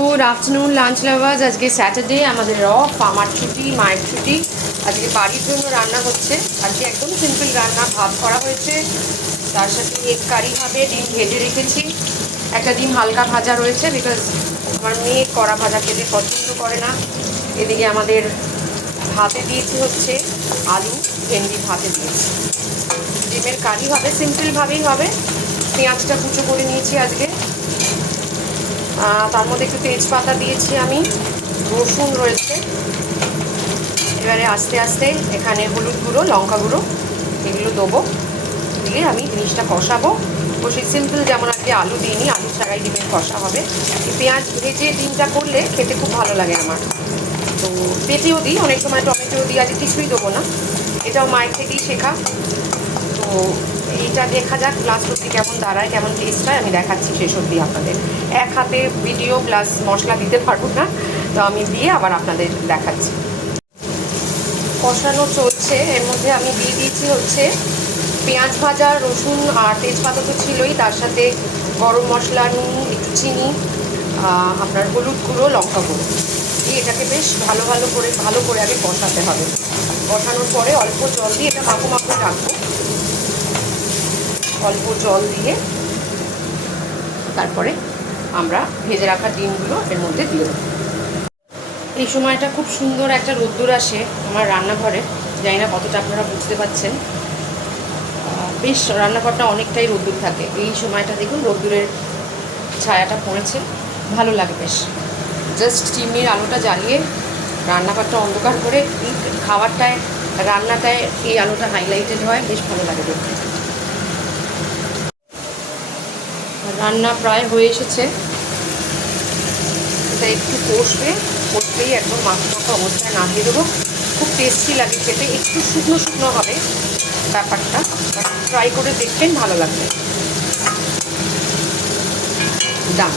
Good afternoon lunch lovers. আজকে Saturday, আমাদের of, আমার ছুটি, মায়ের ছুটি। আজকে বাড়ির জন্য রান্না হচ্ছে। আজকে একদম সিম্পল রান্না, ভাত করা হয়েছে, তার সাথে এগ কারি হবে, ডিম ভেজে রেখেছি, একটা ডিম হালকা ভাজা রয়েছে বিকজ আমার মেয়ে কড়া ভাজা খেতে পছন্দ করে না। এদিকে আমাদের ভাতে দিয়েছি হচ্ছে আলু ভেন্ডি, ভাতে দিয়েছি। ডিমের কারি হবে, সিম্পলভাবেই হবে। পেঁয়াজটা কুচো করে নিয়েছি আজকে, তার মধ্যে একটু তেজপাতা দিয়েছি আমি, রসুন রয়েছে। এবারে আস্তে আস্তে এখানে হলুদ গুঁড়ো, লঙ্কা গুঁড়ো এগুলো দেবো, দিয়ে আমি জিনিসটা কষাবো। কষে সিম্পল, যেমন আজকে আলু দিইনি, আলু ছাড়াই ডিমের কষা হবে। পেঁয়াজ ভেজে ডিমটা করলে খেতে খুব ভালো লাগে আমার, তো পেঁপেও দিই, অনেক সময় টমেটোও দিই। আজকে কিছুই দেবো না, এটাও মায়ের থেকেই শেখা। তো এইটা দেখা যাক লাস্ট অব্দি কেমন দাঁড়ায়, কেমন টেস্ট হয়, আমি দেখাচ্ছি শেষ অব্দি আপনাদের। এক হাতে ভিডিও প্লাস মশলা দিতে পারবো না, তো আমি দিয়ে আবার আপনাদের দেখাচ্ছি। কষানো চলছে, এর মধ্যে আমি দিয়ে দিয়েছি হচ্ছে পেঁয়াজ ভাজা, রসুন আর তেজপাতা তো ছিলই, তার সাথে গরম মশলা, নুন, একটু চিনি, আপনার হলুদ গুঁড়ো, লঙ্কা গুঁড়ো দিয়ে এটাকে বেশ ভালো করে আগে কষাতে হবে। কষানোর পরে অল্প জল দিয়ে এটা মাখো মাখো রাখবো। অল্প জল দিয়ে তারপরে আমরা ভেজে রাখা ডিমগুলো এর মধ্যে দিয়ে দেবো। এই সময়টা খুব সুন্দর একটা রোদ্দুর আসে আমার রান্নাঘরে, জানি না কতটা আপনারা বুঝতে পারছেন। বেশ রান্নাঘরটা অনেকটাই রোদ্দুর থাকে এই সময়টা, দেখুন রোদ্দুরের ছায়াটা পড়েছে, ভালো লাগে বেশ। জাস্ট চিমনির আলোটা জ্বালিয়ে রান্নাঘরটা অন্ধকার করে খাবারটায়, রান্নাটায় এই আলোটা হাইলাইটেড হয়, বেশ ভালো লাগে দেখতে। রান্না প্রায় হয়ে এসেছে, এটা একটু কষবেই একদম মাখো মাখো অবস্থায় নামিয়ে দেবো। খুব টেস্টি লাগে খেতে, একটু শুকনো শুকনো হবে ব্যাপারটা, ট্রাই করে দেখবেন, ভালো লাগবে। ডান।